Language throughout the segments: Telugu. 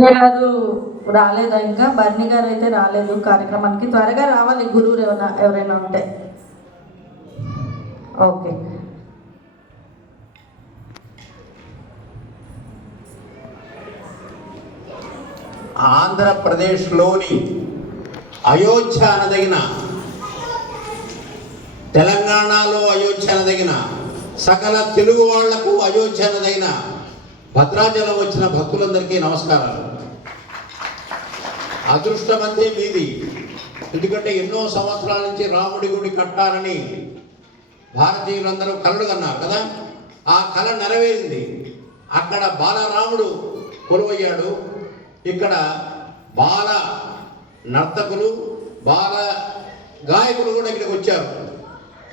బర్ణి గారు రాలేదా ఇంకా? బర్ని గారు అయితే రాలేదు. కార్యక్రమానికి త్వరగా రావాలి. గురువులు ఎవరైనా ఎవరైనా ఉంటే. ఓకే. ఆంధ్రప్రదేశ్లోని అయోధ్య అనదగిన తెలంగాణలో అయోధ్య అనదగిన సకల తెలుగు వాళ్ళకు అయోధ్య అనదగిన భద్రాచలం వచ్చిన భక్తులందరికీ నమస్కారాలు. అదృష్టమంతే మీది. ఎందుకంటే ఎన్నో సంవత్సరాల నుంచి రాముడి గుడి కట్టాలని భారతీయులందరూ కలలు కన్నారు కదా? ఆ కళ నెరవేరింది. అక్కడ బాలరాముడు కొలువయ్యాడు. ఇక్కడ బాల నర్తకులు బాల గాయకులు కూడా ఇక్కడికి వచ్చారు.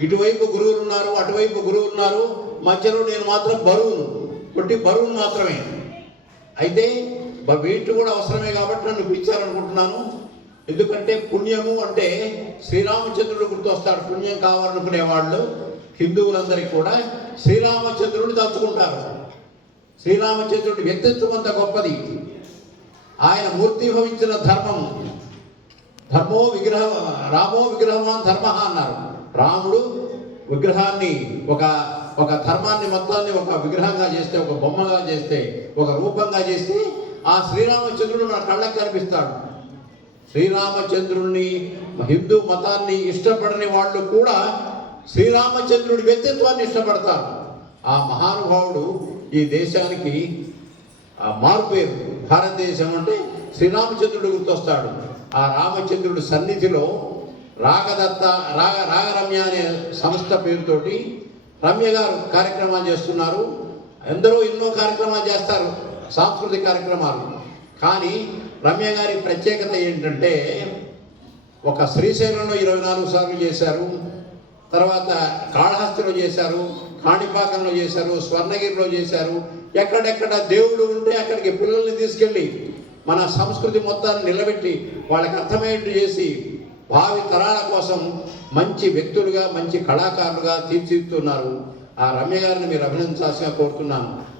ఇటువైపు గురువులు ఉన్నారు అటువైపు గురువులు ఉన్నారు. మధ్యలో నేను మాత్రం బరువును. కొట్టి బరువును మాత్రమే. అయితే వెయిట్ కూడా అవసరమే కాబట్టి నన్ను పిలిచారనుకుంటున్నాను. ఎందుకంటే పుణ్యము అంటే శ్రీరామచంద్రుడు గుర్తొస్తాడు. పుణ్యం కావాలనుకునే వాళ్ళు హిందువులందరికీ కూడా శ్రీరామచంద్రుడు తలుచుకుంటారు. శ్రీరామచంద్రుడి వ్యక్తిత్వం అంత గొప్పది. ఆయన మూర్తిభవించిన ధర్మము. ధర్మో విగ్రహ రామో విగ్రహవాన్ ధర్మ అన్నారు. రాముడు విగ్రహాన్ని ఒక ఒక ధర్మాన్ని మొత్తాన్ని ఒక విగ్రహంగా చేస్తే ఒక బొమ్మగా చేస్తే ఒక రూపంగా చేసి ఆ శ్రీరామచంద్రుడు నా కళ్ళకి కనిపిస్తాడు. శ్రీరామచంద్రుణ్ణి హిందూ మతాన్ని ఇష్టపడని వాళ్ళు కూడా శ్రీరామచంద్రుడి వ్యక్తిత్వాన్ని ఇష్టపడతారు. ఆ మహానుభావుడు ఈ దేశానికి ఆ మారుపేరు భారతదేశం అంటే శ్రీరామచంద్రుడు గుర్తొస్తాడు. ఆ రామచంద్రుడి సన్నిధిలో రాగదత్త రాగ రాగరమ్య అనే సంస్థ పేరుతోటి రమ్య గారు కార్యక్రమాలు చేస్తున్నారు. ఎందరో ఎన్నో కార్యక్రమాలు చేస్తారు సాంస్కృతిక కార్యక్రమాలు. కానీ రమ్య గారి ప్రత్యేకత ఏంటంటే ఒక శ్రీశైలంలో ఇరవై నాలుగు సార్లు చేశారు తర్వాత కాళహస్తిలో చేశారు కాణిపాకంలో చేశారు స్వర్ణగిరిలో చేశారు. ఎక్కడెక్కడ దేవుడు ఉంటే అక్కడికి పిల్లల్ని తీసుకెళ్ళి మన సంస్కృతి మొత్తాన్ని నిలబెట్టి వాళ్ళకి అర్థమయ్యేట్టు చేసి భావి తరాల కోసం మంచి వ్యక్తులుగా మంచి కళాకారులుగా తీర్చిదిద్దుతున్నారు. ఆ రమ్య గారిని మీరు అభినందించాల్సిగా కోరుతున్నాను.